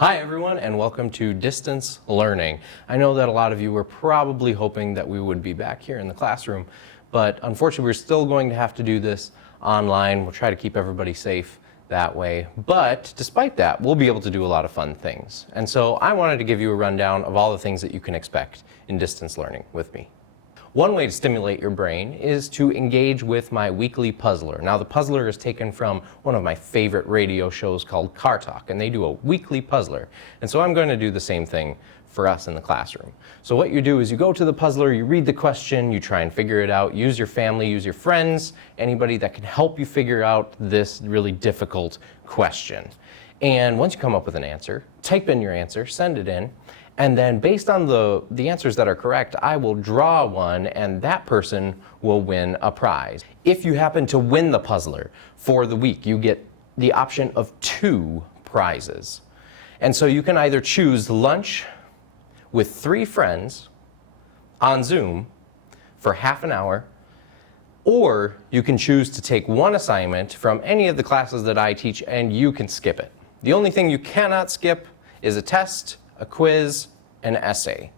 Hi everyone, and welcome to Distance Learning. I know that a lot of you were probably hoping that we would be back here in the classroom, but unfortunately we're still going to have to do this online. We'll try to keep everybody safe that way, but despite that, we'll be able to do a lot of fun things. And so I wanted to give you a rundown of all the things that you can expect in distance learning with me. One way to stimulate your brain is to engage with my weekly puzzler. Now, the puzzler is taken from one of my favorite radio shows called Car Talk, and they do a weekly puzzler. And so I'm going to do the same thing for us in the classroom. So what you do is you go to the puzzler, you read the question, you try and figure it out, use your family, use your friends, anybody that can help you figure out this really difficult question. And once you come up with an answer, type in your answer, send it in, and then based on the answers that are correct, I will draw one and that person will win a prize. If you happen to win the puzzler for the week, you get the option of 2 prizes. And so you can either choose lunch with 3 friends on Zoom for half an hour, or you can choose to take one assignment from any of the classes that I teach and you can skip it. The only thing you cannot skip is a test, a quiz, an essay.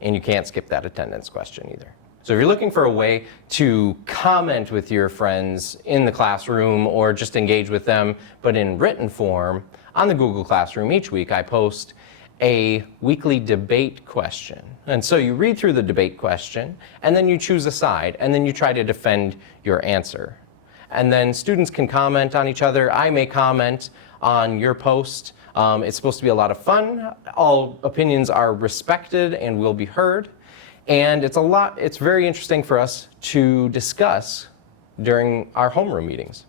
And you can't skip that attendance question either. So if you're looking for a way to comment with your friends in the classroom or just engage with them, but in written form, on the Google Classroom each week I post a weekly debate question. And so you read through the debate question, and then you choose a side, and then you try to defend your answer. And then students can comment on each other. I may comment on your post. It's supposed to be a lot of fun. All opinions are respected and will be heard. And it's very interesting for us to discuss during our homeroom meetings.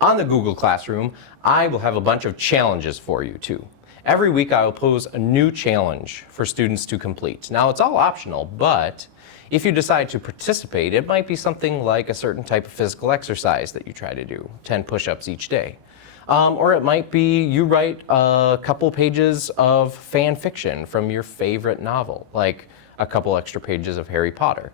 On the Google Classroom, I will have a bunch of challenges for you too. Every week I will pose a new challenge for students to complete. Now it's all optional, but if you decide to participate, it might be something like a certain type of physical exercise that you try to do, 10 push-ups each day. Or it might be you write a couple pages of fan fiction from your favorite novel, like a couple extra pages of Harry Potter.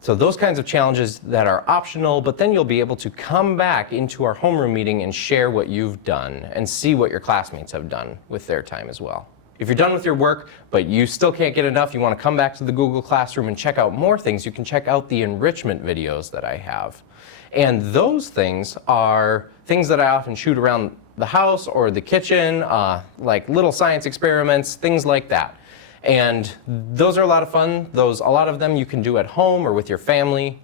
So those kinds of challenges that are optional, but then you'll be able to come back into our homeroom meeting and share what you've done and see what your classmates have done with their time as well. If you're done with your work, but you still can't get enough, you want to come back to the Google Classroom and check out more things, you can check out the enrichment videos that I have. And those things are things that I often shoot around the house or the kitchen, like little science experiments, things like that. And those are a lot of fun. A lot of them you can do at home or with your family.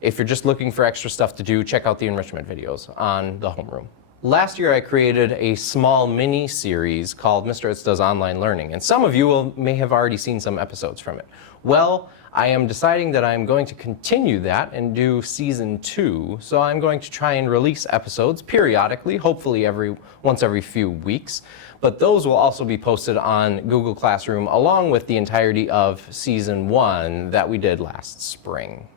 If you're just looking for extra stuff to do, check out the enrichment videos on the homeroom. Last year I created a small mini-series called Mr. It's Does Online Learning, and some of you may have already seen some episodes from it. Well, I am deciding that I'm going to continue that and do season 2, so I'm going to try and release episodes periodically, hopefully once every few weeks, but those will also be posted on Google Classroom along with the entirety of season 1 that we did last spring.